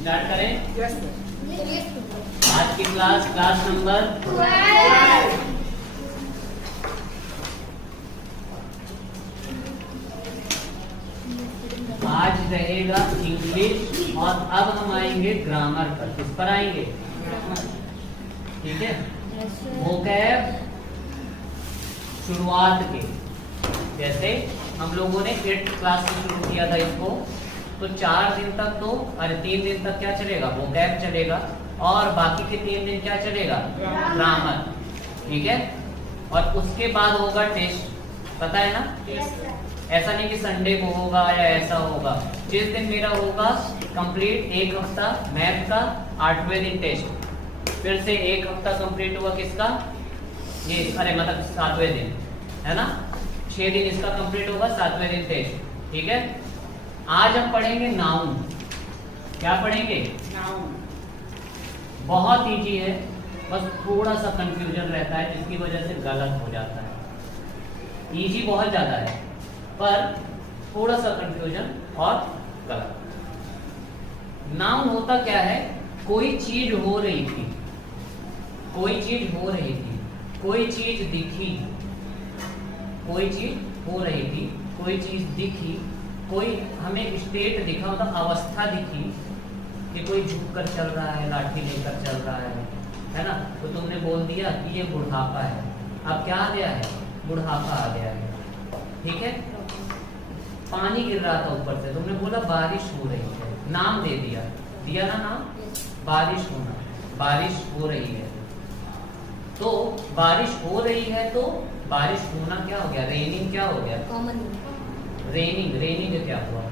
Start करें। Yes sir. आज की क्लास नंबर 12। आज रहेगा इंग्लिश और अब हम आएंगे ग्रामर पर। किस पर आएंगे? ठीक है। वोकैब शुरुआत के, जैसे हम लोगों ने 8th क्लास से शुरू किया था इसको, तो 4 दिन तक तो 3 दिन तक क्या चलेगा? वोकैब चलेगा और बाकी के 3 दिन क्या चलेगा? ग्रामर। ठीक है। और उसके बाद होगा टेस्ट, पता है ना? ऐसा नहीं कि संडे को होगा या ऐसा होगा। जिस दिन मेरा होगा कंप्लीट 1 हफ्ता मैथ का, 8वें दिन टेस्ट, फिर से 1 हफ्ता कंप्लीट हुआ किसका? ये मतलब 7वें दिन, है ना? 6 दिन इसका कंप्लीट होगा, 7वें दिन टेस्ट। ठीक है। आज हम पढ़ेंगे नाउन। क्या पढ़ेंगे? नाउन। बहुत इजी है, बस थोड़ा सा कंफ्यूजन रहता है जिसकी वजह से गलत हो जाता है। इजी बहुत ज्यादा है पर थोड़ा सा कंफ्यूजन और गलत। नाउन होता क्या है? कोई चीज हो रही थी, कोई चीज हो रही थी, कोई चीज दिखी, कोई चीज हो रही थी, कोई चीज दिखी, कोई हमें स्टेट दिखा, मतलब अवस्था दिखी कि कोई झुककर चल रहा है, लाठी लेकर चल रहा है ना? तो तुमने बोल दिया कि ये बुढ़ापा है। अब क्या आ गया है? बुढ़ापा आ गया है। ठीक है। पानी गिर रहा था ऊपर से, तुमने बोला बारिश हो रही है, नाम दे दिया, दिया ना नाम? बारिश होना, बारिश हो रही है। तो बारिश हो रही है तो बारिश होना क्या हो गया? रेनिंग क्या हो गया? रेनिंग। रेनिंग क्या हुआ?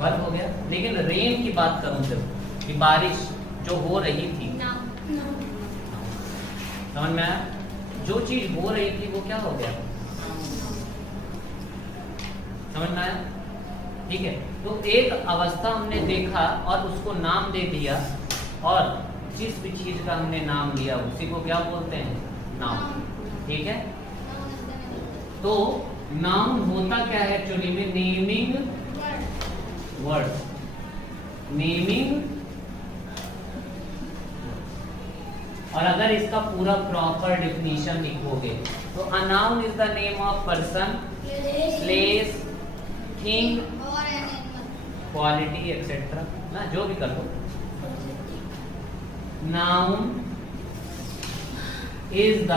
वर्ब हो गया। लेकिन रेन की बात करूं सिर्फ कि बारिश जो हो रही थी, समझ में आया? जो चीज हो रही थी वो क्या हो गया? समझ में आया? ठीक है। तो एक अवस्था हमने देखा और उसको नाम दे दिया, और जिस भी चीज का हमने नाम दिया उसी को क्या बोलते हैं? नाउन। ठीक है। तो नाउन होता क्या है एक्चुअली में? Naming word. नेमिंग। और अगर इसका पूरा प्रॉपर डिफिनीशन लिखोगे तो a noun is the name of person, place, thing, quality etcetera, ना जो भी कर लो। Noun is the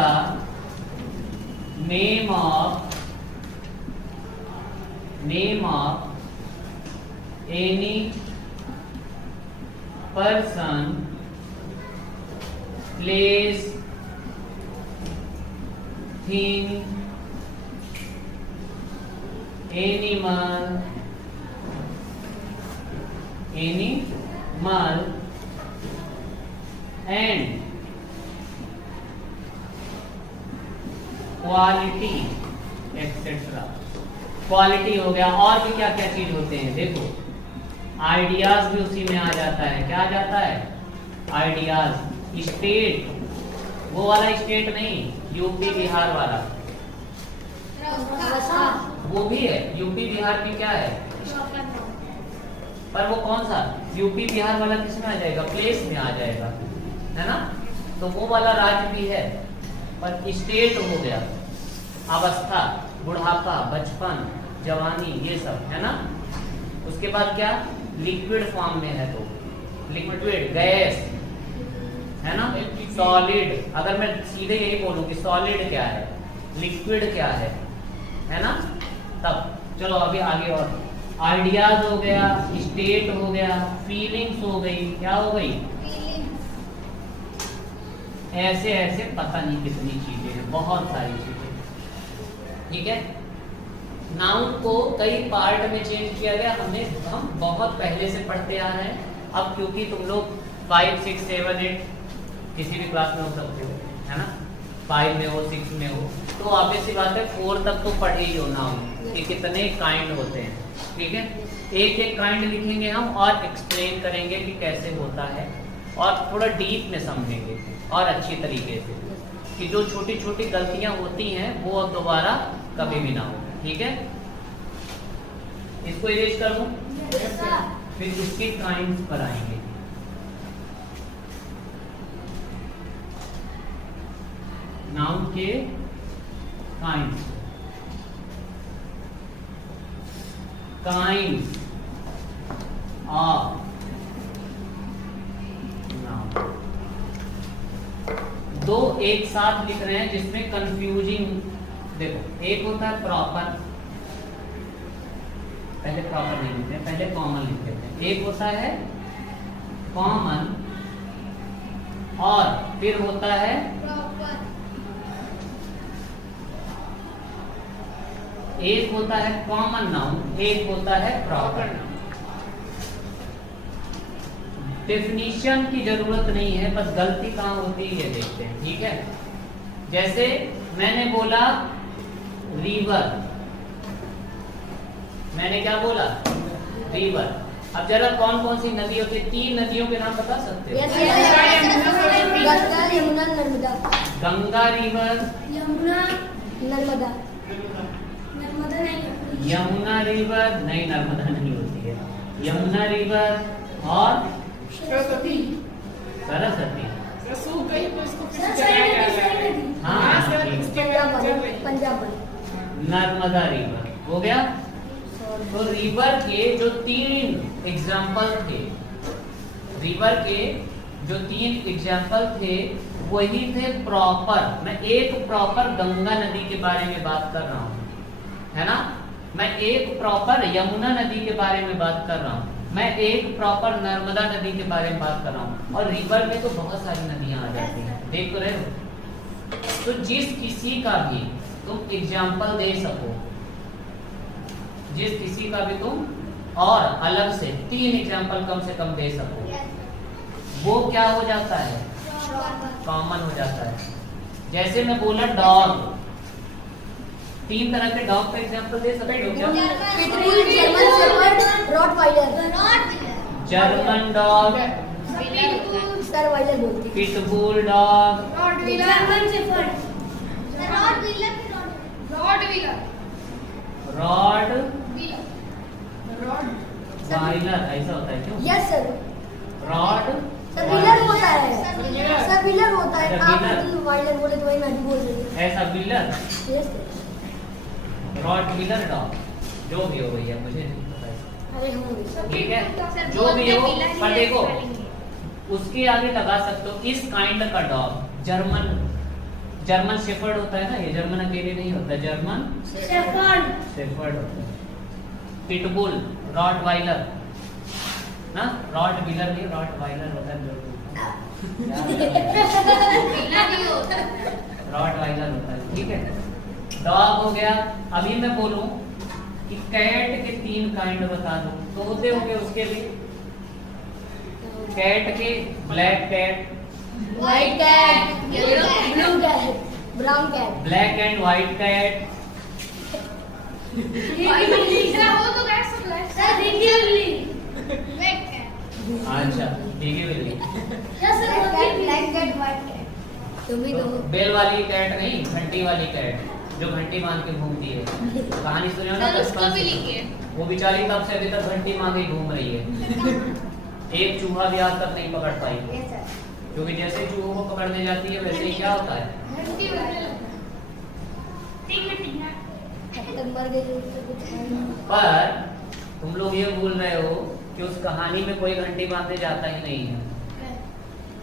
name of any person, place, thing, animal and quality etcetera. Quality हो गया। और भी क्या क्या चीज होते हैं? देखो, आइडियाज भी उसी में आ जाता है। क्या आ जाता है? आइडियाज। स्टेट, वो वाला स्टेट नहीं, यूपी बिहार वाला, वो भी है। यूपी बिहार भी क्या है? पर वो कौन सा? यूपी बिहार वाला किस में आ जाएगा? प्लेस में आ जाएगा, है ना? तो वो वाला राज्य भी है, पर स्टेट हो गया, अवस्था, बुढ़ापा, बचपन, जवानी, ये सब, है ना? उसके बाद क्या? लिक्विड फॉर्म में है तो लिक्विड, गैस, है ना? सॉलिड। अगर मैं सीधे यही बोलूं कि सॉलिड क्या है, लिक्विड क्या है ना? तब चलो अभी आगे। और आइडियाज हो गया, स्टेट हो गया, फीलिंग्स हो गई, क्या हो गई? ऐसे ऐसे पता नहीं कितनी चीजें हैं, बहुत सारी चीजें। ठीक है। नाउन को कई पार्ट में चेंज किया गया। हम बहुत पहले से पढ़ते आ रहे हैं। अब क्योंकि तुम लोग 5, 6, 7, 8 किसी भी क्लास में हो सकते हो, है ना? 5 में हो, 6 में हो, तो ऑब्वियस सी बात है 4 तक तो पढ़े ही हो नाउन कि कितने काइंड होते हैं। ठीक है। एक एक काइंड लिखेंगे हम और एक्सप्लेन करेंगे कि कैसे होता है, और थोड़ा डीप में समझेंगे और अच्छी तरीके से, कि जो छोटी छोटी गलतियां होती हैं वो अब दोबारा कभी भी ना हो। ठीक है। इसको इरेज कर दूं? फिर इसके काइंड्स पर आएंगे। नाउन के काइंड्स, काइंड्स ऑफ नाउन। दो एक साथ लिख रहे हैं जिसमें कंफ्यूजिंग, देखो एक होता है प्रॉपर, पहले प्रॉपर नहीं लिखते हैं, पहले कॉमन लिख देते हैं। एक होता है कॉमन और फिर होता है एक होता है कॉमन नाउन, एक होता है प्रॉपर नाउन। डेफिनेशन की जरूरत नहीं है, बस गलती कहाँ होती है देखते हैं, ठीक है। जैसे मैंने बोला रिवर, मैंने क्या बोला रिवर। अब जरा कौन कौन सी नदी होती है, 3 नदियों के नाम बता सकते हो? गंगा, यमुना, नर्मदा। गंगा रिवर, यमुना, नर्मदा। नर्मदा नहीं, यमुना रिवर नहीं, नर्मदा नहीं होती है। यमुना रिवर और सरस्वती। सरस्वती। पंजाब। नर्मदा रिवर हो गया। तो रिवर के जो 3 एग्जाम्पल थे, रिवर के जो 3 एग्जाम्पल थे वही थे प्रॉपर। मैं एक प्रॉपर गंगा नदी के बारे में बात कर रहा हूँ, है ना। मैं एक प्रॉपर यमुना नदी के बारे में बात कर रहा हूँ, मैं एक प्रॉपर नर्मदा नदी के बारे में बात कर रहा हूँ। और रिवर में तो बहुत सारी नदियां आ जाती हैं, देख तो रहे हो। तो जिस किसी का भी तुम एग्जाम्पल दे सको, जिस किसी का भी तुम और अलग से 3 एग्जाम्पल कम से कम दे सको, वो क्या हो जाता है, कॉमन हो जाता है। जैसे मैं बोला डॉग, 3 तरह के डॉग का एग्जाम्पल दे सकते हो क्या? Pit bull, German shepherd, rottweiler. German dog, सरवाइलर बोलते हैं। Pit bull dog, German shepherd, rottweiler, ऐसा होता है क्यों? Yes sir. Rod sir wheeler होता है, सर व्हीलर होता है। अच्छा, आप व्हीलर। वाइलर बोले तो वही मैं भी बोल रही हूँ। ऐसा wheeler, yes sir. Rod wheeler dog, जो भी हो भैया मुझे नहीं पता है। अरे हम ठीक है, जो भी हो, पर देखो उसके आगे लगा सकते हो इस काइंड का डॉग। जर्मन शेफर्ड होता है ना, ये जर्मन अकेले नहीं होता, जर्मन शेफर्ड होता है। पिटबुल, रॉटवाइलर ना, रॉटवाइलर नहीं, रॉटवाइलर होता है। रॉटवाइलर होता है, ठीक है। डॉग हो गया। अभी मैं बोलूं कि कैट के 3 काइंड बता दो, तो होते होंगे उसके भी। कैट के black cat, white cat, blue cat, brown cat. Black and white cat, अच्छा ठीक है। Black cat, white cat. तुम भी दो। बेल वाली कैट नहीं, घंटी वाली कैट जो घंटी बांध के घूमती है। कहानी सुनी हो ना बचपन से? वो बेचारी तब से अभी तक घंटी बांध के घूम रही है। एक चूहा भी आज तक नहीं पकड़ पाई, क्योंकि जैसे चूहों को पकड़ने जाती है वैसे ही क्या होता है, मर गई। पर तुम लोग ये भूल रहे हो कि उस कहानी में कोई घंटी बांधने जाता ही नहीं है।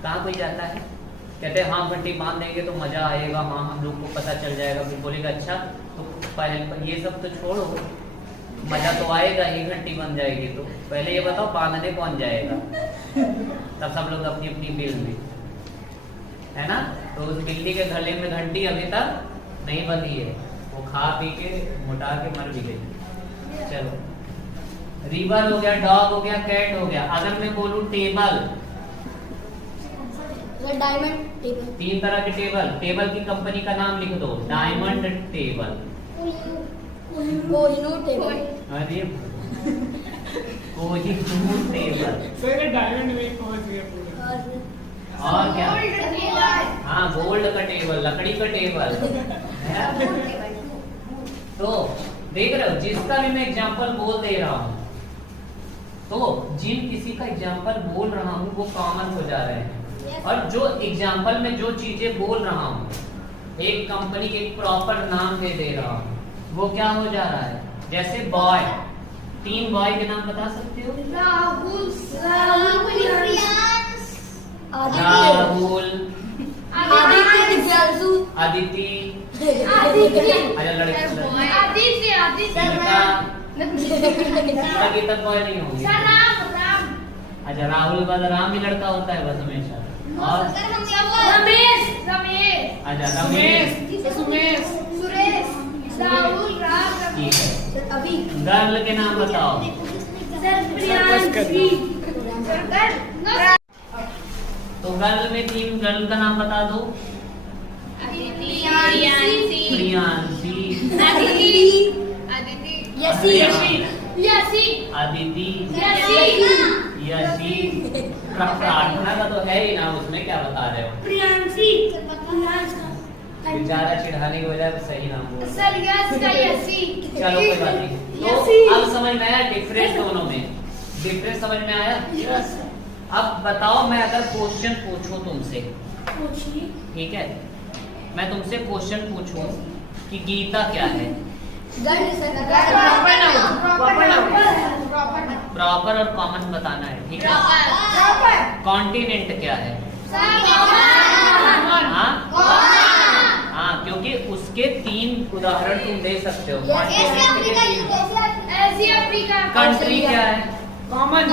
कहाँ कोई जाता है? कहते हैं हाँ घंटी बांध देंगे तो मजा आएगा, हाँ हम लोग को पता चल जाएगा। फिर बोलेगा अच्छा तो पहले ये सब तो छोड़ो, मजा तो आएगा ही, घंटी बन जाएगी। तो पहले ये बताओ बांधने कौन जाएगा? तब सब लोग अपनी अपनी बिल में, है ना। तो उस बिल्ली के गले में घंटी अभी तक नहीं बंधी है, वो खा पी के मोटा के मर भी गई। चलो, रिवर हो गया, डॉग हो गया, कैट हो गया। अगर मैं बोलूं टेबल, डायमंड टेबल। 3 तरह के टेबल, टेबल की कंपनी का नाम लिख दो, डायमंड टेबल। कोहिनूर टेबल। अरे कोहिनूर टेबल, सर डायमंड में पहुंच गया पूरा। और क्या? हाँ गोल्ड का टेबल, लकड़ी का टेबल। तो देख रहे हो, जिसका भी मैं एग्जांपल बोल दे रहा हूँ तो जिन किसी का एग्जाम्पल बोल रहा हूँ वो कॉमन हो जा रहे हैं, और जो एग्जाम्पल में जो चीजें बोल रहा हूँ, एक कंपनी के एक प्रॉपर नाम दे रहा हूँ, वो क्या हो जा रहा है। जैसे बॉय, 3 बॉय के नाम बता सकते हो? राहुल, राहुल, अदिति, अच्छा लड़के, सीता की तक बॉय नहीं होंगे। अच्छा राहुल बाद राम ही लड़का होता है बस हमेशा। और अच्छा रमेश, ठीक है। गर्ल के नाम बताओ। तो गर्ल में 3 गर्ल का नाम बता दो। प्रियांशी, अदिति, यशी। प्रार्थना का तो है ही नाम, उसमें क्या बता रहे हो? बेचारा चिढ़ाने की वजह से सही नाम बोल। चलो कोई बात नहीं। तो अब समझ में आया डिफरेंस दोनों में? डिफरेंस समझ में आया? अब बताओ, मैं अगर क्वेश्चन पूछूं तुमसे, ठीक है, मैं तुमसे क्वेश्चन पूछूं कि गीता क्या है? प्रॉपर और कॉमन बताना है, ठीक है। कॉन्टिनेंट क्या है? हाँ, क्योंकि उसके 3 उदाहरण तुम दे सकते हो। कॉन्टिनेंट के 3 कंट्री क्या है? कॉमन।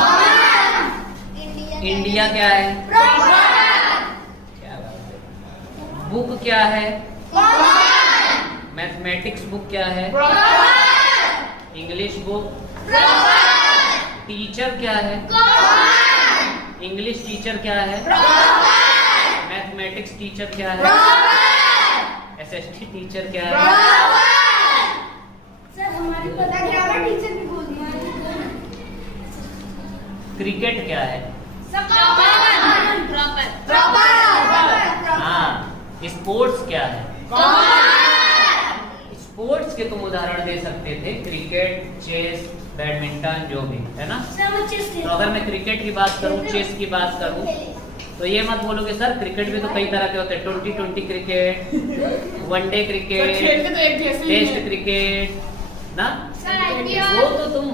इंडिया क्या है? क्या बात है। बुक क्या है? मैथमेटिक्स बुक क्या है? English book. टीचर क्या है? इंग्लिश टीचर क्या है? मैथमेटिक्स टीचर क्या है? एसएसटी टीचर क्या है? क्रिकेट क्या है? हाँ। स्पोर्ट्स क्या है? स्पोर्ट्स के तुम उदाहरण दे सकते थे, क्रिकेट, चेस, बैडमिंटन, जो भी है ना। तो अगर मैं क्रिकेट की बात करूं, चेस की बात करूं, तो ये मत बोलोगे सर क्रिकेट में तो कई तरह के होते हैं, 20-20 cricket, one day cricket, test cricket ना। वो तो तुम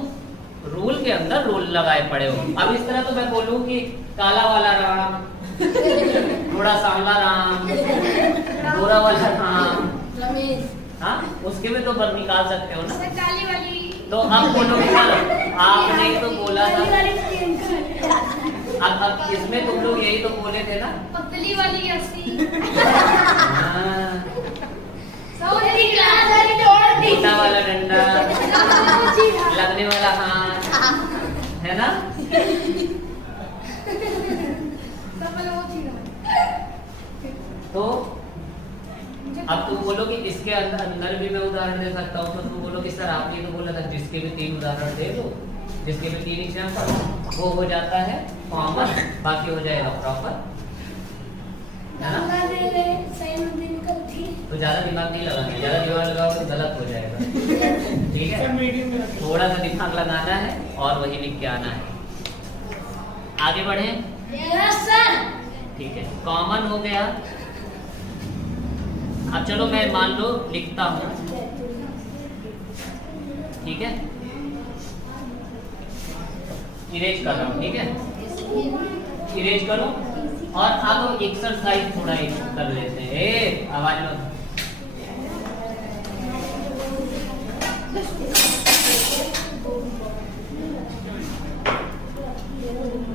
रूल के अंदर रूल लगाए पड़े हो। अब इस तरह तो मैं बोलूं कि काला वाला राम, थोड़ा सांवला राम, गोरा वाला राम, हाँ, उसके में तो बर निकाल सकते हो ना। काली वाली। तो अब बोलोगे सर आपने तो बोला था, अब इसमें तुम लोग यही तो बोले थे ना, पतली वाली अस्सी। हाँ, मोटा वाला डंडा, लगने वाला हाथ, है ना। तो अब तुम बोलो कि इसके अंदर भी मैं उदाहरण दे सकता हूँ, तो तुम बोलो कि सर आपने तो बोला था जिसके भी 3 उदाहरण दे दो, जिसके भी 3 एग्जाम्पल, वो हो जाता है कॉमन, बाकी हो जाएगा प्रॉपर, है ना। तो ज्यादा दिमाग नहीं लगाना, ज्यादा दिमाग लगाओ तो गलत हो जाएगा, ठीक है। थोड़ा सा दिमाग लगाना है और वही लिख के आना है। आगे बढ़े? ठीक है, कॉमन हो गया। अब चलो मैं मान लो लिखता हूं, ठीक है, इरेज कर रहा हूं, ठीक है, इरेज करो। और अब एक्सरसाइज थोड़ा कर लेते हैं। आवाज लो,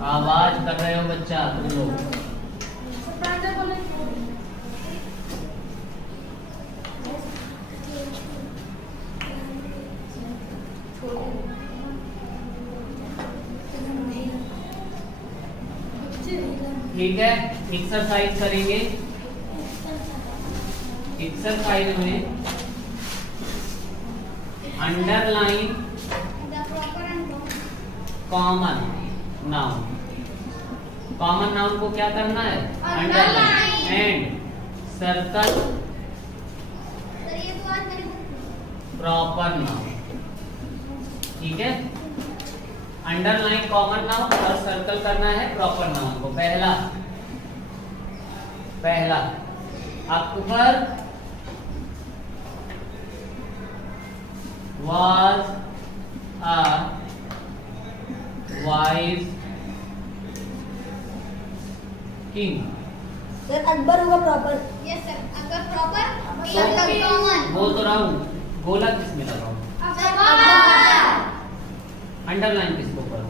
आवाज कर रहे हो बच्चा तुम लोग। ठीक है, एक्सरसाइज करेंगे। एक्सरसाइज में underline common noun. Common noun को क्या करना है? Underline and circle proper noun, ठीक है। अंडरलाइन कॉमन नाउन और सर्कल करना है प्रॉपर नाउन को। पहला Akbar was a wise king। Sir Akbar होगा proper. Yes sir, Akbar proper या कॉमन। बोल तो रहा हूँ, गोला किस में लगाऊं? अंडरलाइन किसको करूं?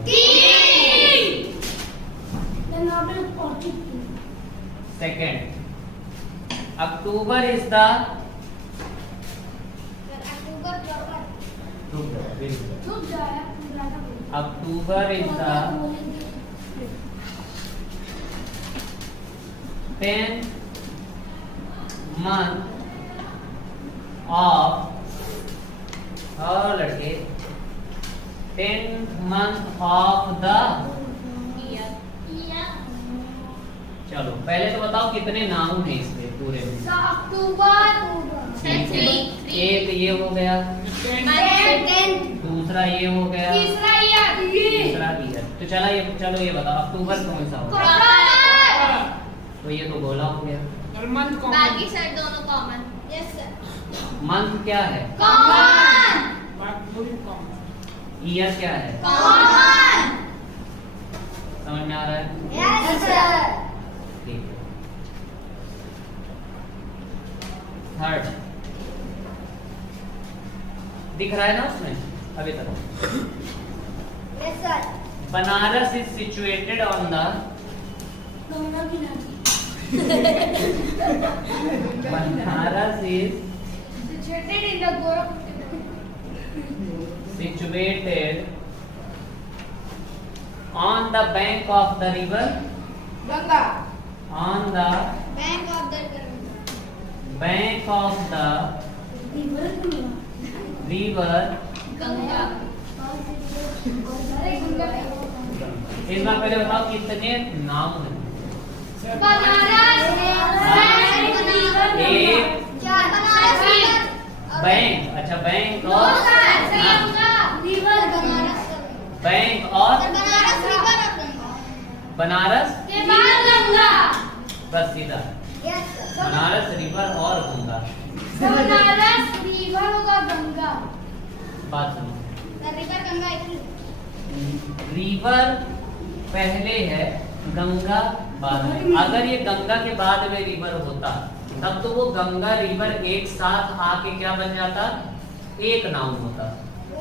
Second October is the October is the 10th month of और लड़के 10th month of the year। चलो पहले तो बताओ कितने नाउन है इसमें पूरे में? अक्टूबर एक ये हो गया, दूसरा ये हो गया, तीसरा ईयर। तो चलो ये बताओ अक्टूबर कौन सा होगा? तो ये तो गोला हो गया। बाकी सर दोनों कॉमन। Yes sir. मंथ क्या है? कॉमन। ईयर क्या है? कॉमन। समझ में आ रहा है? Yes sir. ठीक है। थर्ड दिख रहा है ना उसमें अभी तक? Yes sir. Banaras is situated on the Banaras is situated in the situated on the bank of the river Ganga. on the Bank of the river Ganga. इस बार पहले बताओ कितने नाम हैं? बनारस एक बैंक, अच्छा बैंक और रिवर बनारस बैंक और बनारस रिवर और गंगा बनारस के बाद गंगा। बस सीधा बनारस रिवर और गंगा। बनारस रिवर होगा गंगा। बात सुनो, रिवर गंगा रिवर पहले है, गंगा बाद में। अगर ये गंगा के बाद में रिवर होता तब तो वो गंगा रिवर एक साथ आके क्या बन जाता? एक नाउन होता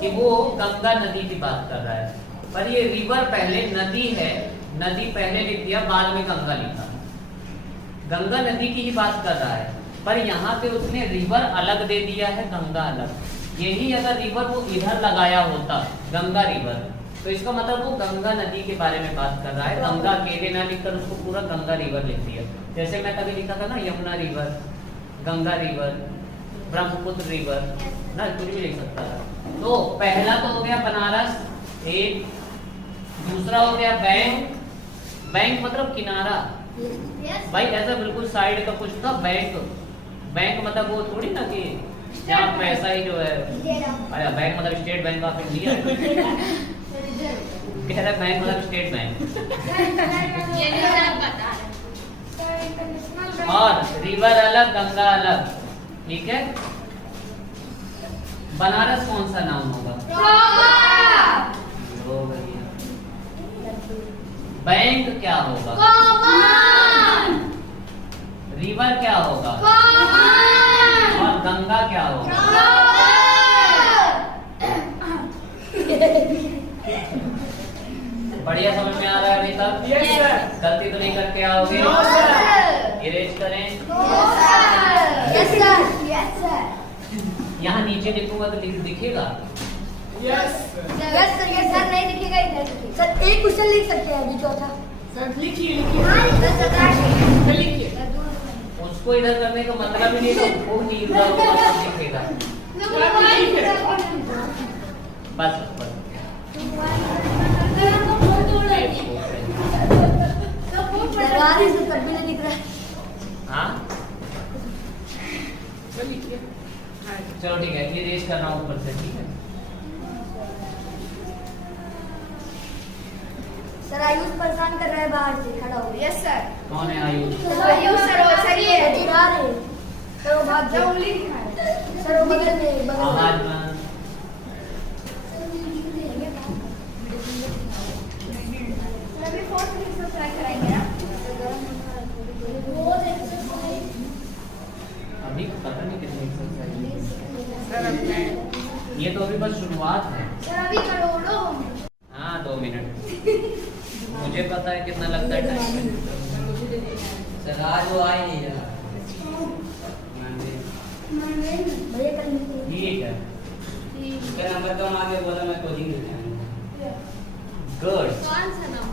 कि वो गंगा नदी की बात कर रहा है। पर ये रिवर पहले नदी है, नदी पहले लिख दिया, बाद में गंगा लिखा। गंगा नदी की ही बात कर रहा है, पर यहाँ पे उसने रिवर अलग दे दिया है, गंगा अलग। यही अगर रिवर वो इधर लगाया होता गंगा रिवर, तो इसका मतलब वो गंगा नदी के बारे में बात कर रहा है। गंगा अकेले ना लिखकर उसको पूरा गंगा रिवर लिख दिया। जैसे मैं तभी लिखा था ना, Yamuna river, Ganga river, Brahmaputra river ना, कुछ भी लिख सकता था। तो पहला तो हो गया बनारस एक, दूसरा हो गया बैंक। बैंक मतलब किनारा भाई, ऐसा बिल्कुल साइड का कुछ था। बैंक बैंक मतलब वो थोड़ी ना कि जहाँ पैसा ही जो है। अरे बैंक मतलब स्टेट बैंक ऑफ इंडिया कह रहा है, बैंक मतलब स्टेट बैंक। और रिवर अलग, गंगा अलग, ठीक है। बनारस कौन सा नाउन होगा? बैंक क्या होगा? रिवर क्या होगा? और गंगा क्या होगा? बढ़िया समझ में आ रहा है अभी तक? Yes sir. गलती तो नहीं करके आओगे? No sir. इरेज करें। Yes sir. Yes sir. यहाँ नीचे लिखूंगा तो दिखेगा? Yes yes sir. ये सर नहीं दिखेगा इधर। सर एक क्वेश्चन लिख सकते हैं अभी चौथा। सर लिखिए लिखिए। उसको इधर करने का मतलब ही नहीं, तो वो नहीं दिखेगा। बस बस दरबार से तब भी नहीं दिख रहा है। हाँ चलो ठीक है, ये रेस कर रहा हूँ ऊपर से, ठीक है। बाहर से खड़ा हो गया। Yes sir. कौन है आयुष? आयुष सर वो सर ये चिढ़ा रहे हैं। सर वो भाग गया। उंगली दिखा सर वो बगल में आवाज बंद। अभी 4th एक्सरसाइज ट्राई कराएंगे ना। अभी पता नहीं कितनी एक्सरसाइज। सर अब ये तो अभी बस शुरुआत है। सर अभी करोड़ों हाँ 2 मिनट। मुझे पता है कितना लगता है टाइम। सर आज वो आ ही नहीं रहा। भैया कल मिलते हैं। ठीक है, उसका नंबर तो आगे बोला मैं कोचिंग नहीं जाऊंगा। गुड। कौन सा नाम?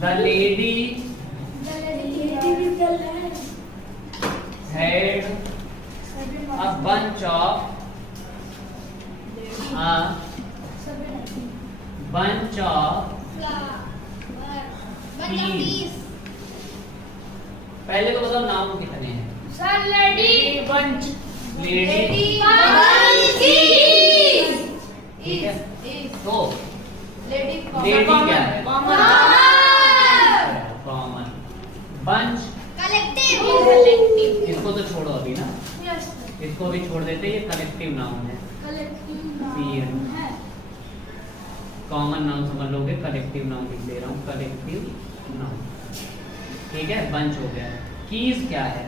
The lady had a bunch of peas. पहले तो बताओ नाम कितने हैं? Sir lady bunch lady. ठीक है, तो लेडी लेडी क्या है? Common common. बंच कलेक्टिव इसको तो छोड़ो अभी ना, यस इसको भी छोड़ देते, ये कलेक्टिव नाउन है। कलेक्टिव है कॉमन नाउन समझ लोगे, कलेक्टिव नाउन लिख दे रहा हूँ, कलेक्टिव नाउन। ठीक है, बंच हो गया। कीज क्या है?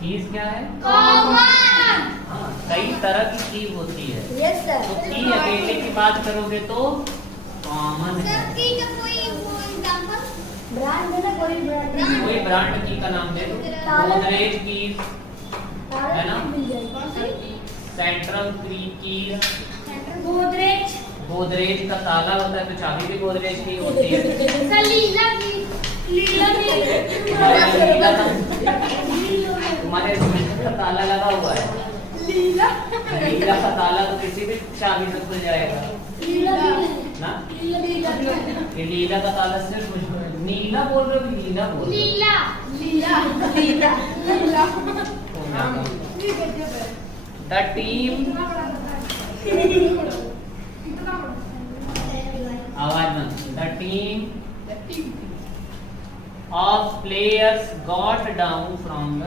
कीज क्या है? हाँ, कई तरह की कीज होती है। Yes sir. तो की अकेले की बात करोगे तो कॉमन है। ब्रांड में ना कोई ब्रांड कोई ब्रांड की का नाम दे दो। गोदरेज कीज है ना? मिल जाएगी। Central keys. गोदरेज गोदरेज का ताला होता है, तो चाबी भी गोदरेज की होती है। लीला की तुम्हारे का ताला लगा हुआ है। लीला नीला का ताला तो किसी भी चाबी से खुल जाएगा ना। ये लीला का ताला सिर्फ नीला बोल रहे हो कि लीला बोल रहे हो? लीला द टीम। आवाज में। The team of players got down from the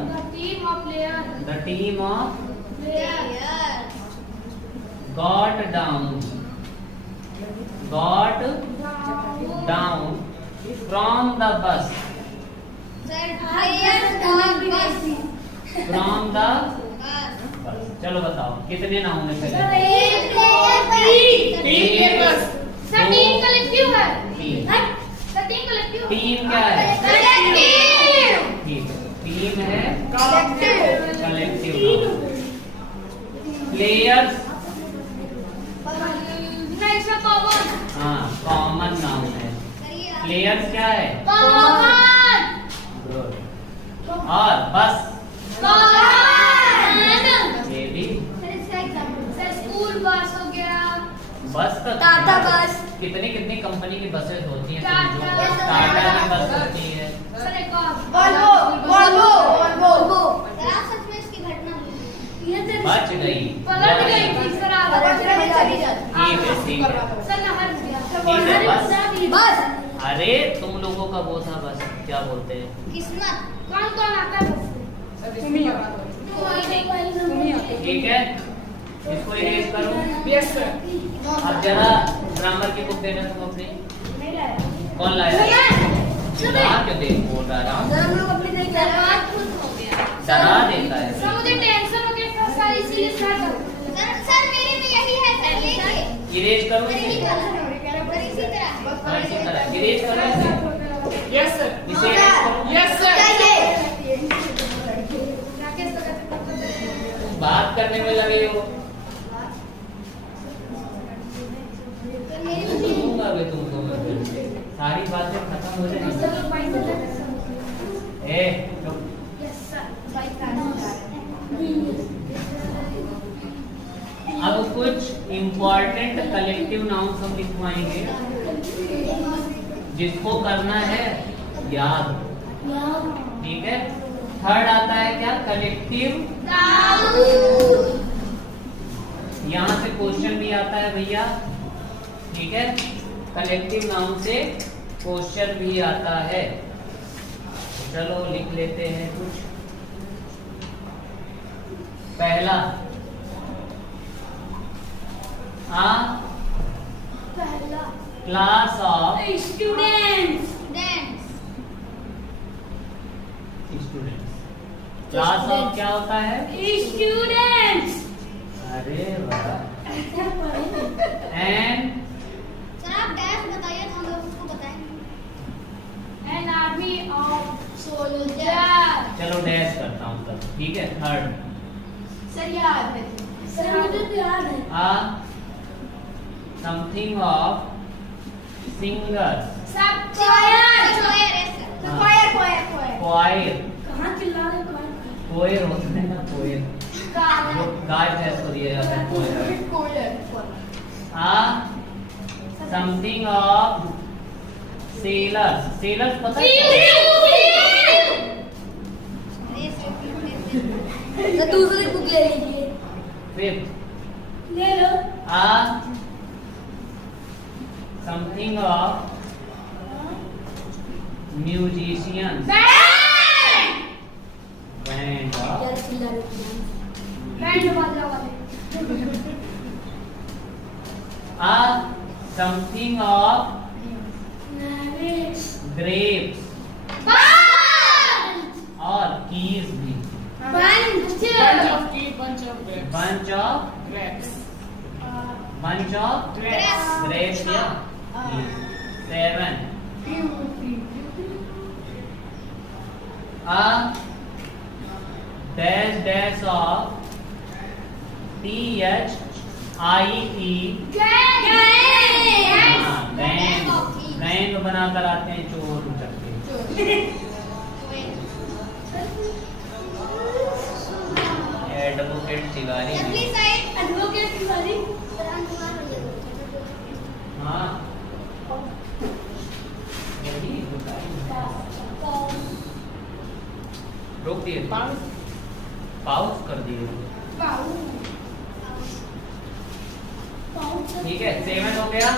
team of got down from the bus चलो बताओ कितने नाउन है पहले? टीम क्या है? ठीक है, टीम है कलेक्टिव। प्लेयर्स हाँ कॉमन नाउन है। प्लेयर्स क्या है? गुड। और बस ये भी स्कूल बस हो गया। बस का टाटा बस। कितनी कितनी कंपनी की बसेस होती हैं? टाटा। टाटा की बस होती है। सर एक और वोल्वो। बच गई। पलट गई थी सर आप। ठीक है, ठीक है। सर नहर गया। ठीक है, बस। बस। अरे तुम लोगों का वो था बस, क्या बोलते हैं? कौन कौन आता है बस से? तुम ही हो। ठीक है, इसको इरेज करो। Yes sir. अब जरा ग्रामर की बुक देना तुम अपनी। नहीं लाया। कौन लाया? क्यों देख बोल रहा है? सर हम लोग अपनी नहीं कर रहे हैं। खुद हो गया। डरा देता है। सर मुझे टेंशन हो गया सर, इसीलिए सर इरेज करो इसे। हाँ, इसी तरह इरेज करो इसे। Yes sir. इसे इरेज करो। Yes sir. बात करने में लगे हो। दूंगा मैं तुमको, सारी बातें खत्म हो जाएंगी। ए चुप। अब कुछ इम्पोर्टेंट कलेक्टिव नाउन्स हम लिखवाएंगे जिसको करना है याद। ठीक है, थर्ड आता है क्या? कलेक्टिव। यहाँ से क्वेश्चन भी आता है भैया, ठीक है, कलेक्टिव नाउन से क्वेश्चन भी आता है। चलो लिख लेते हैं कुछ। पहला, पहला class of students class of क्या होता है? स्टूडेंट्स। अरे वाह। एंड सर आप डैश बताइए तो हम लोग उसको बताएंगे। An army of soldier. चलो डैश करता हूँ तब, ठीक है। थर्ड, सर याद है। सर मुझे तो याद है। Something of singers. सब choir है सर। choir। क्वायर। कहाँ चिल्ला रहे कोयर होता है ना, कोयर जो गाय भैंस को दिया जाता है, choir. Something of sailors. Sailors पता है? तो दूसरी बुक ले लीजिए। फिफ्थ, ले लो। Something of musician. बैंड क्या चिल्ला रहे हैं? बैंड बजा वाले। समथिंग ऑफ नाविक्स। ग्रेप्स और कीज भी। Bunch of tea, bunch of grapes. Bunch of Grapes. Grapes या seven, dash dash of THIE bank बना कर आते हैं चोर उचक्के। एडवोकेट तिवारी। एडवोकेट तिवारी। हाँ यही रोक दिए, पाउस कर दिए। ठीक है, 7 हो गया।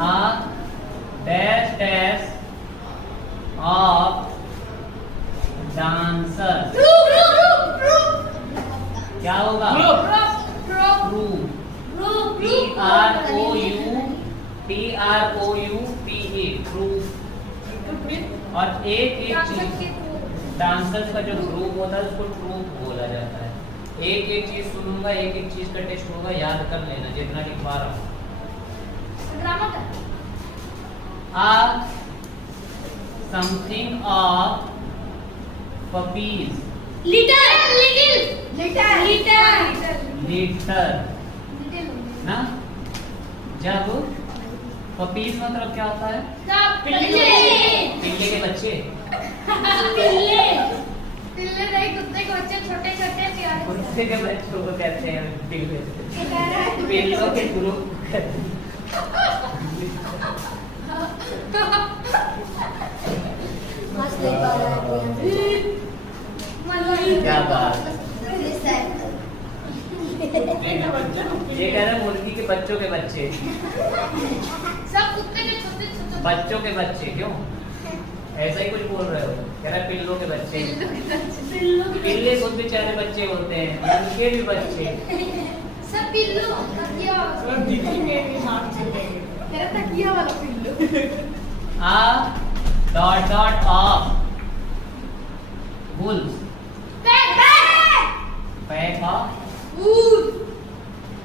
8 डैश डैश ऑफ डांसर। क्या होगा? ट्रू। TROUPA true. और एक चीज, डांसर्स का जो ग्रुप होता है उसको ट्रूप बोला जाता है। एक चीज सुनूंगा, एक चीज का टेस्ट होगा, याद कर लेना जितना लिख पा रहा हूँ। Something of puppies. लिटर ना, जब पपीज मतलब क्या होता है? पिल्ले के बच्चे। पिल्ले नहीं, कुत्ते के बच्चे छोटे छोटे प्यारे। कुत्ते के बच्चों को कहते हैं पिल्ले। पिल्लों के ग्रुप कहते हैं। क्या बात है। ये कह रहे हैं मुर्गी के बच्चों के बच्चे। सब कुत्ते के छोटे छोटे बच्चों के बच्चे क्यों? ऐसा ही कुछ बोल रहे हो? कह रहा पिल्लों के बच्चे। पिल्ले खुद बेचारे बच्चे होते हैं, उनके भी बच्चे। सब पिल्लू तकिया सब दीदी के भी हाथ चलेंगे। तेरा तकिया वाला पिल्लू। Dot dot of wolf. Pack of.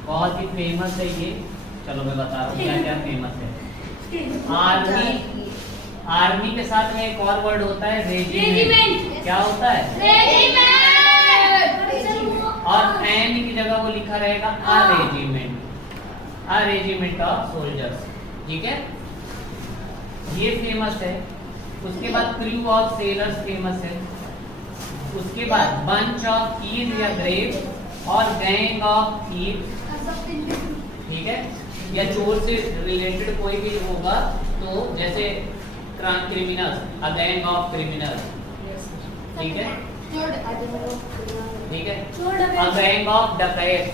बहुत ही फेमस है ये। चलो मैं बता रहा हूँ क्या क्या फेमस है। आर्मी के साथ में एक और वर्ड होता है रेजिमेंट। क्या होता है? और एन की जगह वो लिखा रहेगा अ रेजिमेंट ऑफ सोल्जर्स। ठीक है, ये फेमस है। उसके बाद क्रू ऑफ सेलर्स फेमस है। उसके बाद बंच ऑफ कीज या ग्रेप्स और गैंग ऑफ थीव्स। ठीक है, या चोर से रिलेटेड कोई भी होगा तो जैसे criminals, a gang of criminals. ठीक है, ठीक है, a gang of डकैत,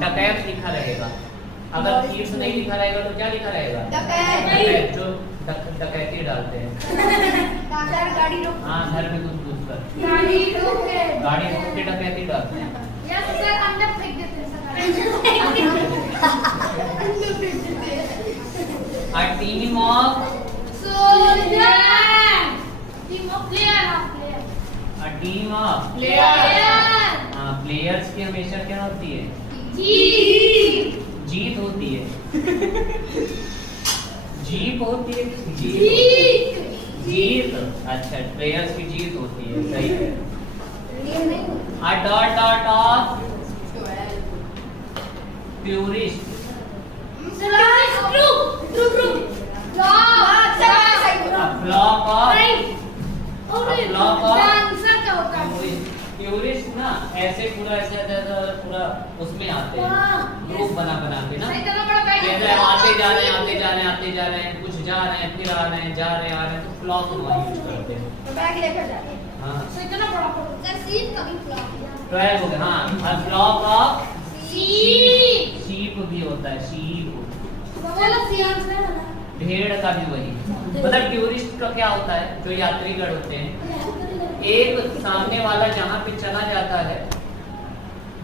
डकैत लिखा रहेगा। अगर थीव्स नहीं लिखा रहेगा तो क्या लिखा रहेगा? डकैत, जो डकैती डालते हैं। गाड़ी रोक, हाँ, घर में घुस कर गाड़ी रोक के, गाड़ी रोक के डकैती डालते हैं। या तो सर अंदर फेंक देते हैं sir. A team of, soldier, team of player, a team of player, players की हमेशा क्या होती है? जीत, जीत होती है। जीत होती है, जीत, जीत, जीत। अच्छा, प्लेयर्स की जीत होती है, सही है। A dot of tourist, a flock of tourist ना ऐसे पूरा उसमें आते हैं, ग्रुप बना के ना, जैसे आते जा रहे हैं, कुछ जा रहे हैं, फिर आ रहे हैं, जा रहे हैं, आ रहे हैं, तो फ्लॉक यूज करते हैं। हाँ, 12 हो गए। हाँ, a flock of sheep भी होता है, sheep, भेड़ का भी वही। मतलब टूरिस्ट का क्या होता है, जो यात्रीगण होते हैं, एक सामने वाला जहाँ पे चला जाता है,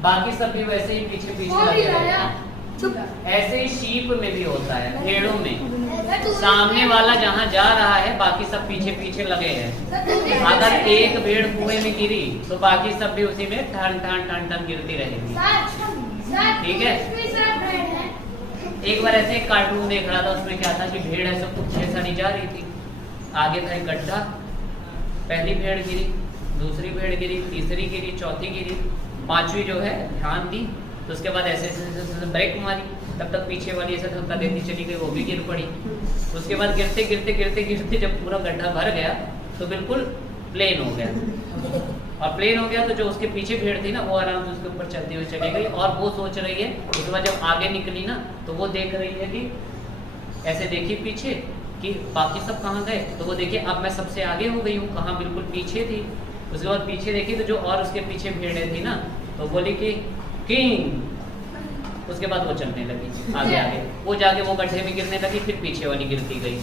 बाकी सब भी वैसे ही पीछे लगे रहते हैं। ऐसे ही शीप में भी होता है, भेड़ों में सामने वाला जहाँ जा रहा है, बाकी सब पीछे लगे हैं। अगर एक भेड़ कुएं में गिरी तो बाकी सब भी उसी में ठन गिरती रहेगी। ठीक है। एक बार ऐसे एक कार्टून देख रहा था, उसमें क्या था कि भेड़ ऐसे कुछ ऐसा नहीं जा रही थी, आगे था एक गड्ढा, पहली भेड़ गिरी, दूसरी भेड़ गिरी, तीसरी गिरी, चौथी गिरी, पांचवी जो है ध्यान दी, तो उसके बाद ऐसे ब्रेक मारी, तब तक पीछे वाली ऐसे धक्का देती चली गई, वो भी गिर पड़ी। उसके बाद गिरते जब पूरा गड्ढा भर गया तो बिल्कुल प्लेन हो गया, और प्लेन हो गया तो जो उसके पीछे भीड़ थी ना, वो आराम से उसके ऊपर चलती हुई चली गई, और वो सोच रही है, उसके बाद जब आगे निकली ना तो वो देख रही है कि ऐसे देखी पीछे कि बाकी सब कहाँ गए, तो वो देखिए अब मैं सबसे आगे हो गई हूँ, कहाँ बिल्कुल पीछे थी। उसके बाद पीछे देखी तो जो और उसके पीछे भीड़ें थी ना, तो बोली कि किंग। उसके बाद वो चलने लगी आगे, वो जाके वो गड्ढे में गिरने लगी, फिर पीछे वाली गिरती गई।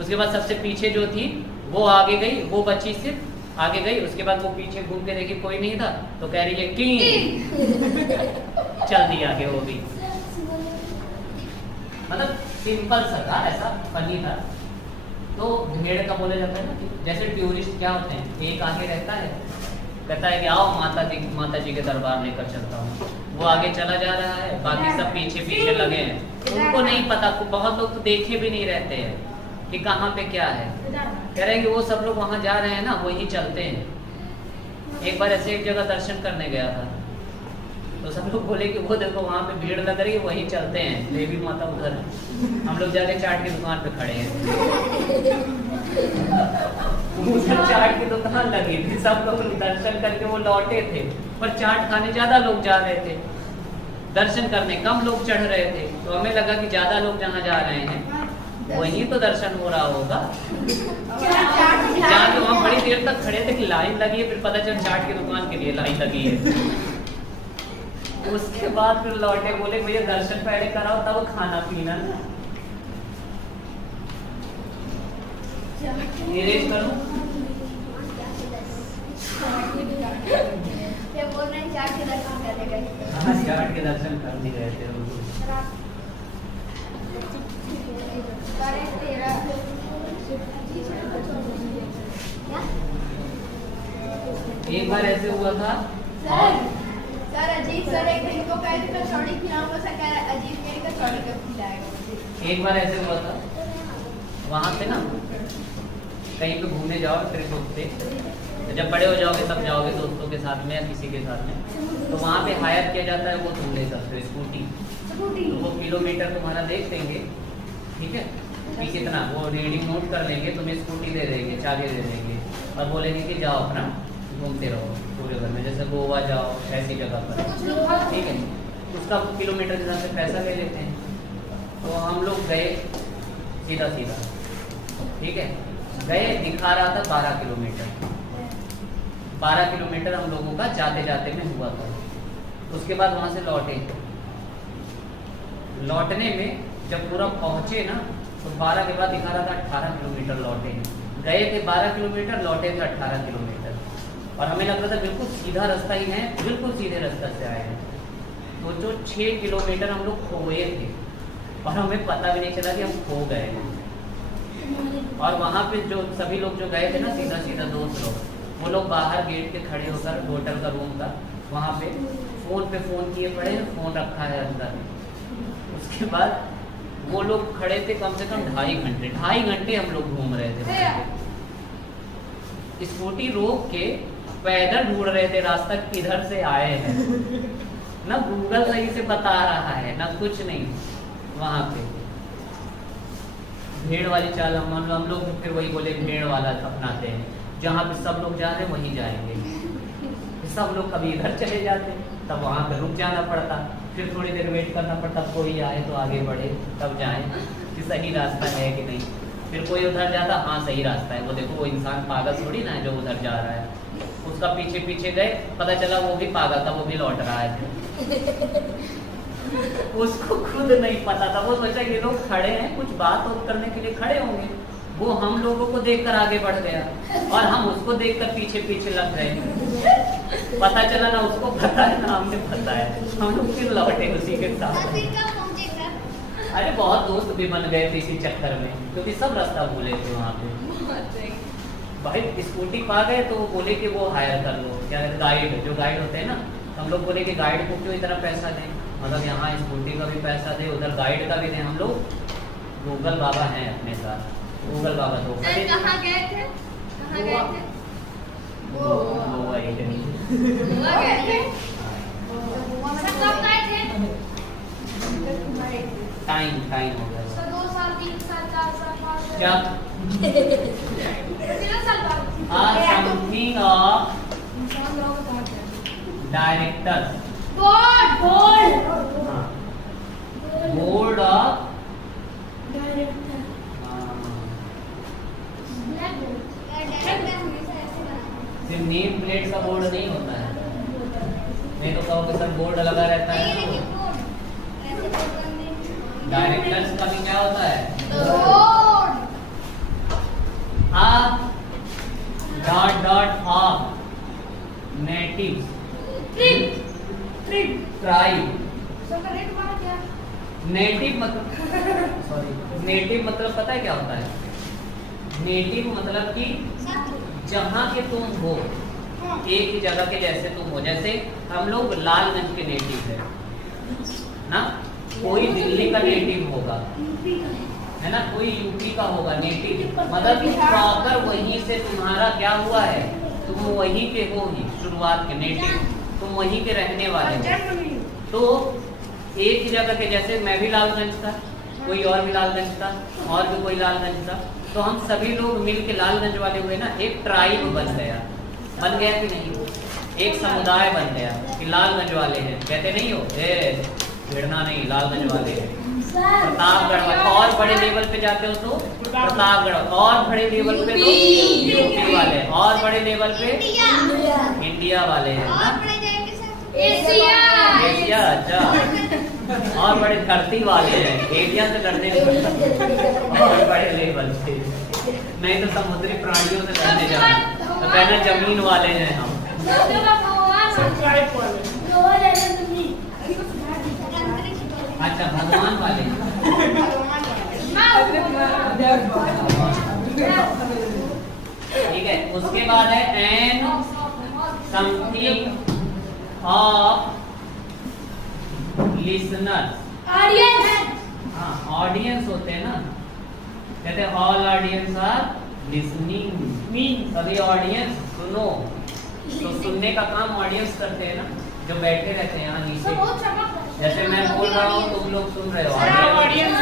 उसके बाद सबसे पीछे जो थी वो आगे गई, वो बची सिर्फ आगे गई। उसके बाद वो पीछे घूम के देखी कोई नहीं था, तो कह रही है किंग, चल दी आगे वो भी। मतलब सिंपल सा था, ऐसा फनी था। तो भेड़ का बोला जाता है ना कि जैसे टूरिस्ट क्या होते हैं, एक आगे रहता है, कहता है कि आओ माता जी के दरबार लेकर चलता हूँ, वो आगे चला जा रहा है, बाकी सब पीछे लगे हैं, उनको नहीं पता, बहुत लोग तो देखे भी नहीं रहते हैं कि कहाँ पे क्या है, कह रहे हैं कि वो सब लोग वहाँ जा रहे हैं ना, वही चलते हैं। एक बार ऐसे एक जगह दर्शन करने गया था, तो सब लोग बोले कि वो देखो वहाँ पे भीड़ लग रही है, वहीं चलते हैं, देवी माता उधर है। हम लोग जाके चाट की दुकान पे खड़े हैं, उधर चाट की दुकान लगी थी, सब लोग दर्शन करके वो लौटे थे, पर चाट खाने ज्यादा लोग जा रहे थे, दर्शन करने कम लोग चढ़ रहे थे। तो हमें लगा कि ज्यादा लोग जहाँ जा रहे हैं वहीं तो दर्शन हो रहा होगा। जाके वहाँ बड़ी देर तक खड़े थे कि लाइन लगी है, फिर पता चल चाट की दुकान के लिए लाइन लगी है। उसके बाद फिर लौटे, बोले भैया दर्शन पहले कराओ तब खाना पीना ना। इरेज करो, ये बोल रहे हैं चाट के दर्शन करने गए। हाँ, चाट के दर्शन कर नहीं रहे थे। एक बार ऐसे हुआ था सर अजीब सर एक दिन को कह रहे कचौड़ी खिलाऊंगा, सर कह रहा अजीब कह रही कचौड़ी कब खिलाएगा। एक बार ऐसे हुआ था, वहाँ से ना कहीं पे घूमने जाओ ट्रिप पे, तो जब बड़े हो जाओगे तब जाओगे दोस्तों के साथ में या किसी के साथ में, तो वहाँ पे हायर किया जाता है, वो तुम ले सकते हो स्कूटी, तो वो किलोमीटर तुम्हारा देख देंगे, ठीक है, कि कितना, वो रीडिंग नोट कर लेंगे, तुम्हें स्कूटी दे देंगे, चाबी दे देंगे, और बोलेंगे कि जाओ अपना घूमते रहो पूरे घर में, जैसे गोवा जाओ ऐसी जगह पर, ठीक है। उसका किलोमीटर के हिसाब से पैसा ले लेते हैं। तो हम लोग गए सीधा, ठीक है, गए, दिखा रहा था 12 किलोमीटर, 12 किलोमीटर हम लोगों का जाते जाते में हुआ था। उसके बाद वहां से लौटे, लौटने में जब पूरा पहुंचे ना तो 12 के बाद दिखा रहा था 18 किलोमीटर लौटे। गए थे 12 किलोमीटर, लौटे थे 18 किलोमीटर। और हमें लग रहा था बिल्कुल सीधा रास्ता ही है, बिल्कुल सीधे रास्ते से आए हैं। तो जो 6 किलोमीटर हम लोग खोए थे और हमें पता भी नहीं चला कि हम खो गए हैं। और वहाँ पे जो सभी लोग जो गए थे ना सीधा सीधा दोस्त लोग, वो लोग बाहर गेट के खड़े होकर होटल का रूम का वहाँ पे फ़ोन किए पड़े हैं, फ़ोन रखा है अंदर। उसके बाद वो लोग खड़े थे कम से कम 2.5 घंटे हम लोग घूम रहे थे। स्कूटी रोक के पैदल ढूंढ रहे थे रास्ता किधर से आए हैं। ना गूगल सही से बता रहा है ना कुछ नहीं। वहाँ पे भेड़ वाली चाल हम लोग फिर वही बोले भेड़ वाला अपनाते हैं, जहाँ पे सब लोग जा रहे हैं वहीं जाएंगे। सब लोग कभी इधर चले जाते तब वहाँ पे रुक जाना पड़ता, फिर थोड़ी देर वेट करना पड़ता, कोई आए तो आगे बढ़े तब जाएं कि सही रास्ता है कि नहीं। फिर कोई उधर जाता, हाँ सही रास्ता है, वो देखो वो इंसान पागल थोड़ी ना है जो उधर जा रहा है। उसका पीछे पीछे गए, पता चला वो भी पागल था, वो भी लौट रहा है। उसको खुद नहीं पता था, वो सोचा ये लोग खड़े हैं कुछ बात करने के लिए खड़े होंगे। वो हम लोगों को देखकर आगे बढ़ गया और हम उसको देखकर पीछे पीछे लग गए। पता चला ना उसको पता है ना हमें पता है, हम लोग फिर लौटे उसी के साथ। अरे बहुत दोस्त भी बन गए थे इसी चक्कर में, क्योंकि सब रास्ता भूले थे वहाँ पे। भाई स्कूटी पा गए तो वो बोले कि वो हायर कर लो, क्या गाइड, जो गाइड होते हैं ना, हम लोग बोले कि गाइड को क्यों इतना पैसा दें, मतलब यहाँ स्कूटी का भी पैसा दे, उधर गाइड का भी दें। हम लोग गूगल बाबा हैं अपने साथ, गूगल बाबा तो कहाँ गए थे? कहाँ गए थे? गोवा ही थे। गोवा गए थे? सब कब गए थे? टाइम हो गया। 2 साल 3 साल 4 साल 5 साल क्या कितने साल बाद? Something of directors, board board of सिर्फ नेम प्लेट का बोर्ड नहीं होता है। मैं तो कहूँ कि सर बोर्ड लगा रहता है। डायरेक्टर्स का भी क्या होता है? Dot of natives tribe. Native मतलब नेटिव मतलब पता है क्या होता है? नेटिव मतलब कि जहाँ के तुम हो, एक ही जगह के जैसे तुम हो। जैसे हम लोग लालगंज के नेटिव है ना, कोई दिल्ली का नेटिव होगा है ना, कोई यूपी का होगा नेटिव, मतलब कि प्रॉपर वहीं से तुम्हारा क्या हुआ है, तुम वहीं के हो ही शुरुआत के नेटिव, तुम वहीं के रहने वाले हो। तो एक ही जगह के, जैसे मैं भी लालगंज था, कोई और भी लालगंज था, और भी कोई लालगंज था, तो हम सभी लोग मिल के लालगंज वाले हुए ना, एक ट्राइब बन गया कि नहीं, एक समुदाय बन गया कि लालगंज वाले हैं। कहते नहीं हो भिड़ना नहीं, लालगंज वाले हैं। प्रतापगढ़ और बड़े लेवल पे जाते हो तो प्रतापगढ़, और बड़े लेवल पे तो यूपी वाले, और बड़े लेवल पे इंडिया वाले हैं ना, एशिया। अच्छा, और बड़े धरती वाले हैं, एरिया से लड़ने नहीं, और बड़े लेवल पे नहीं तो समुद्री प्राणियों से लड़ने जाए तो कहना जमीन वाले हैं हम। अच्छा, भगवान वाले। ठीक है, उसके बाद है एन समथिंग ऑफ लिसनर्स। हाँ, ऑडियंस होते हैं ना, कहते हैं ऑल ऑडियंस आर लिसनिंग, सभी ऑडियंस सुनो। तो सुनने का काम ऑडियंस करते हैं ना, जो बैठे रहते हैं यहाँ नीचे। जैसे मैं बोल रहा हूँ तुम लोग सुन रहे हो, ऑडियंस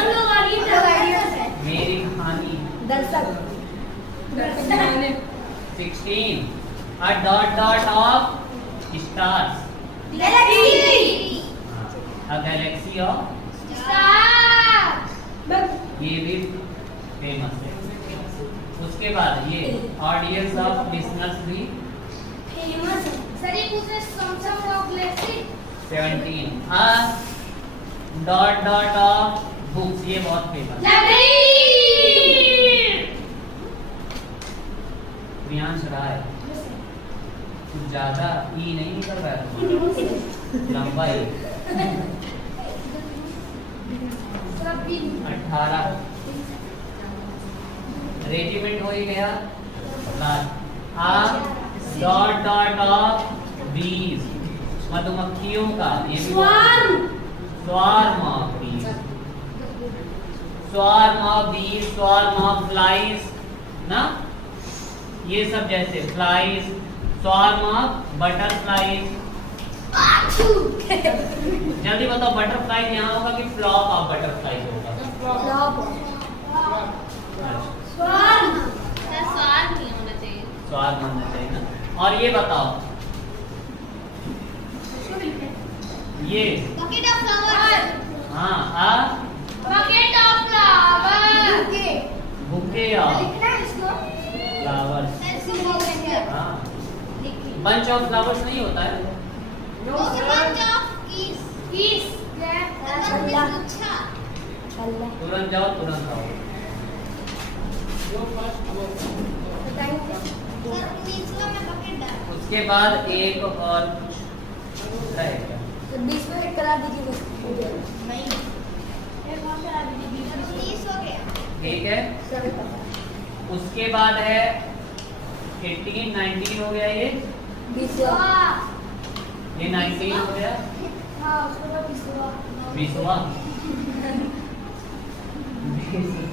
मेरी कहानी। 16 a dot of stars, a galaxy of, ये भी फेमस है। उसके बाद ये ऑडियंस ऑफ लिसनर्स भी सर ये पूछे सैमसंग ऑफ ग्लेसिक 17 डॉट डॉट ऑफ बुक्स, ये बहुत फेमस है। लाइब्रेरी प्रियांश राय, कुछ ज्यादा ई नहीं निकल रहा है तुम्हारा, लंबा ई। 18 रेजिमेंट हो ही गया। डॉट डॉट ऑफ बीज, मधुमक्खियों का, ये भी स्वार्म ऑफ बीज, स्वार्म ऑफ बीज, स्वार्म ऑफ फ्लाइज ना, ये सब जैसे फ्लाइज, स्वार्म ऑफ बटरफ्लाइज। जल्दी बताओ बटरफ्लाइज यहाँ होगा कि फ्लॉक ऑफ बटरफ्लाइज होगा? स्वार्म होना चाहिए ना। और ये बताओ ये बकेट ऑफ फ्लावर, हाँ bucket of flower, bouquet of लिखना है इसको। फ्लावर्स, हाँ बंच ऑफ फ्लावर्स नहीं होता है। तुरंत जाओ तुरंत आओ। उसके बाद एक और रहेगा, बीच में एक करा दीजिए ठीक है। उसके बाद है 18 19 हो गया, ये 19 हो गया, 20वां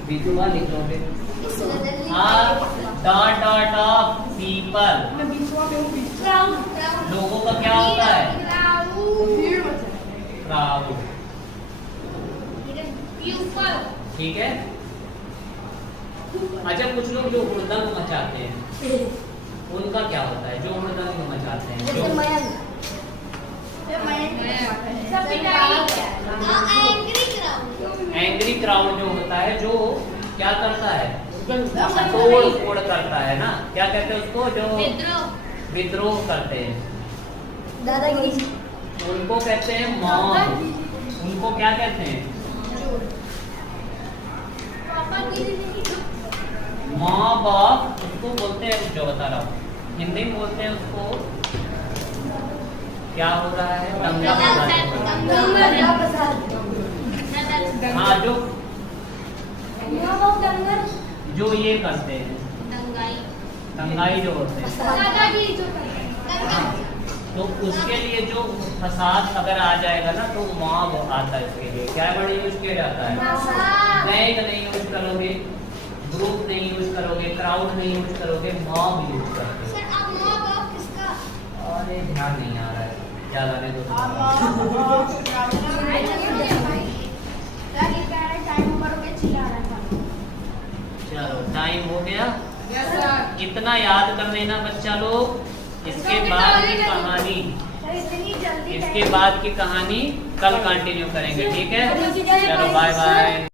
20वां लिख लो फिर। डॉट डॉट ऑफ पीपल, लोगों का क्या होता है? क्राउड, ठीक है। अच्छा कुछ लोग जो हुड़दंग मचाते हैं उनका क्या होता है? जो हुड़दंग मचाते हैं, जो एंग्री क्राउड जो होता है, जो क्या करता है? तोड़ फोड़ करता है ना, क्या कहते हैं उसको? जो विद्रोह करते हैं दादागिरी, उनको कहते हैं मॉब। उनको क्या कहते हैं? मॉब ऑफ, उसको बोलते हैं, जो बता रहा हूँ हिंदी में बोलते हैं उसको, क्या हो रहा है? दंगा फसाद। हाँ जो ये करते हैं, दंगाई जो होते हैं, तो उसके लिए जो फसाद अगर आ जाएगा ना तो मॉब आता है। इसके लिए क्या वर्ड यूज किया जाता है? बैग नहीं यूज करोगे, ग्रुप नहीं यूज करोगे, क्राउड नहीं यूज करोगे, मॉब यूज करते हो। अरे ध्यान नहीं आ रहा है, क्या जाने दो। चलो टाइम हो गया, इतना याद कर लेना बच्चा लोग। इसके बाद की कहानी, इसके बाद की कहानी कल कंटिन्यू करेंगे, ठीक है? चलो बाय बाय।